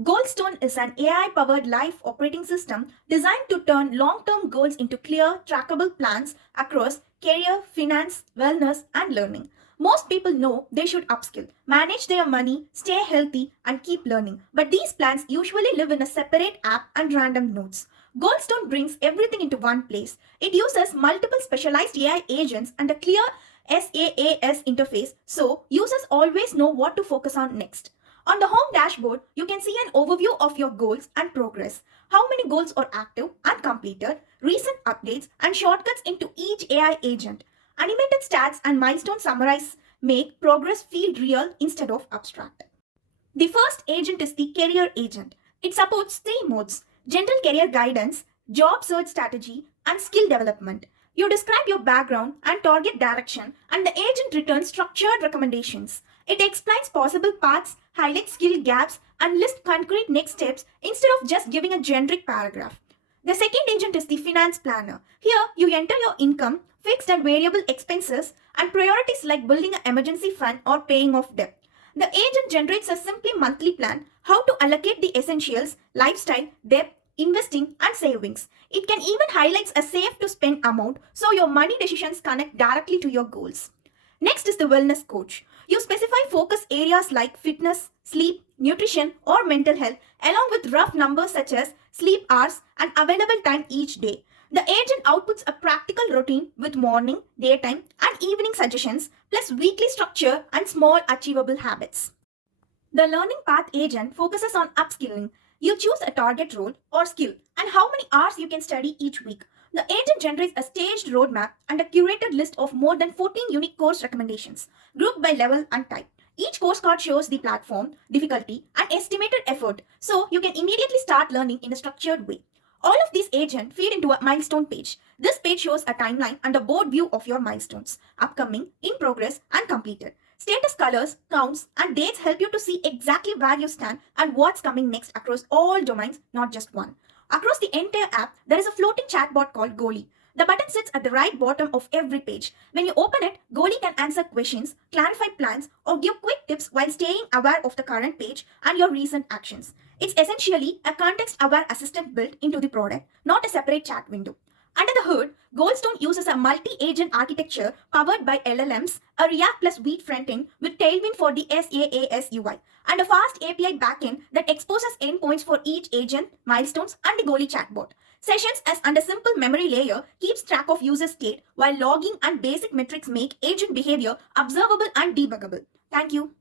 Goldstone is an AI powered life operating system designed to turn long term goals into clear, trackable plans across career, finance, wellness, and learning. Most people know they should upskill, manage their money, stay healthy, and keep learning. But these plans usually live in a separate app and random notes. Goldstone brings everything into one place. It uses multiple specialized AI agents and a clear SaaS interface so users always know what to focus on next. On the home dashboard, you can see an overview of your goals and progress, how many goals are active and completed, recent updates, and shortcuts into each AI agent. Animated stats and milestone summaries make progress feel real instead of abstract. The first agent is the career agent. It supports three modes: general career guidance, job search strategy, and skill development. You describe your background and target direction, and the agent returns structured recommendations. It explains possible paths, highlights skill gaps, and lists concrete next steps instead of just giving a generic paragraph. The second agent is the finance planner. Here, you enter your income, fixed and variable expenses, and priorities like building an emergency fund or paying off debt. The agent generates a simply monthly plan how to allocate the essentials, lifestyle, debt, investing, and savings. It can even highlight a safe to spend amount so your money decisions connect directly to your goals. Next is the wellness coach. You specify focus areas like fitness, sleep, nutrition, or mental health, along with rough numbers such as sleep hours and available time each day. The agent outputs a practical routine with morning, daytime, and evening suggestions, plus weekly structure and small achievable habits. The learning path agent focuses on upskilling. You choose a target role or skill and how many hours you can study each week. The agent generates a staged roadmap and a curated list of more than 14 unique course recommendations, grouped by level and type. Each course card shows the platform, difficulty, and estimated effort, so you can immediately start learning in a structured way. All of these agents feed into a milestone page. This page shows a timeline and a board view of your milestones, upcoming, in progress, and completed. Status colors, counts, and dates help you to see exactly where you stand and what's coming next across all domains, not just one. Across the entire app, there is a floating chatbot called Goli. The button sits at the right bottom of every page. When you open it, Goli can answer questions, clarify plans, or give quick tips while staying aware of the current page and your recent actions. It's essentially a context aware assistant built into the product, not a separate chat window. Under the hood, Goldstone uses a multi-agent architecture powered by LLMs, a React plus Vite frontend with Tailwind for the SaaS UI, and a fast API backend that exposes endpoints for each agent, milestones, and the Goli chatbot. Sessions as and a simple memory layer keeps track of user state, while logging and basic metrics make agent behavior observable and debuggable. Thank you.